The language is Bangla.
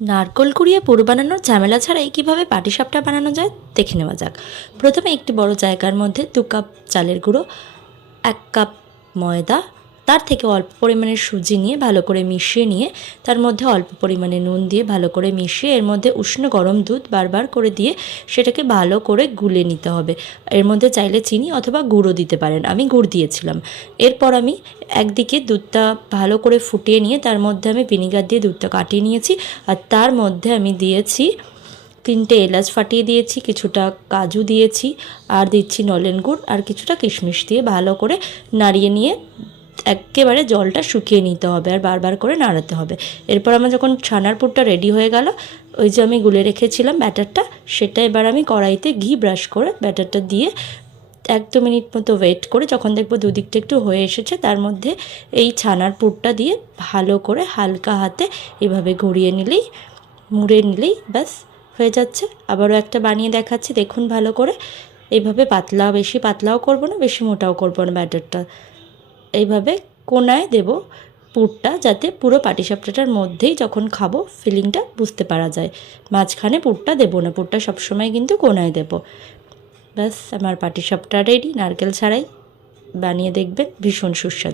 নারকোল কুড়িয়ে পুর বানানোর ঝামেলা ছাড়াই কীভাবে পাটিসাপটা বানানো যায় দেখে নেওয়া যাক। প্রথমে একটি বড় জায়গার মধ্যে 2 কাপ চালের গুঁড়ো, 1 কাপ ময়দা, তার থেকে অল্প পরিমাণে সুজি নিয়ে ভালো করে মিশিয়ে নিয়ে তার মধ্যে অল্প পরিমাণে নুন দিয়ে ভালো করে মিশিয়ে এর মধ্যে উষ্ণ গরম দুধ বারবার করে দিয়ে সেটাকে ভালো করে গুলে নিতে হবে। এর মধ্যে চাইলে চিনি অথবা গুঁড়ো দিতে পারেন, আমি গুড় দিয়েছিলাম। এরপর আমি একদিকে দুধটা ভালো করে ফুটিয়ে নিয়ে তার মধ্যে আমি ভিনিগার দিয়ে দুধটা কাটিয়ে নিয়েছি, আর তার মধ্যে আমি দিয়েছি 3টে এলাচ ফাটিয়ে দিয়েছি, কিছুটা কাজু দিয়েছি, আর দিচ্ছি নলেন গুড় আর কিছুটা কিশমিশ দিয়ে ভালো করে নাড়িয়ে নিয়ে একেবারে জলটা শুকিয়ে নিতে হবে আর বারবার করে নাড়াতে হবে। এরপর আমার যখন ছানার পুরটা রেডি হয়ে গেল, ওই যে আমি গুলে রেখেছিলাম ব্যাটারটা, সেটা এবার আমি কড়াইতে ঘি ব্রাশ করে ব্যাটারটা দিয়ে 1-2 মিনিট মতো ওয়েট করে যখন দেখবো দুদিকটা একটু হয়ে এসেছে, তার মধ্যে এই ছানার পুরটা দিয়ে ভালো করে হালকা হাতে এভাবে ঘুরিয়ে নিলেই, মুড়ে নিলেই ব্যাস হয়ে যাচ্ছে। আবারও একটা বানিয়ে দেখাচ্ছি, দেখুন ভালো করে। এইভাবে পাতলা, বেশি পাতলাও করব না, বেশি মোটাও করব না ব্যাটারটা। এইভাবে কোনায় দেব পুরটা, যাতে পুরো পাটিসাপটাটার মধ্যেই যখন খাবো ফিলিংটা বুঝতে পারা যায়। মাঝখানে পুরটা দেবো না, পুরটা সবসময় কিন্তু কোনায় দেব। ব্যাস আমার পাটিসাপটা রেডি, নারকেল ছাড়াই। বানিয়ে দেখবেন, ভীষণ সুস্বাদু।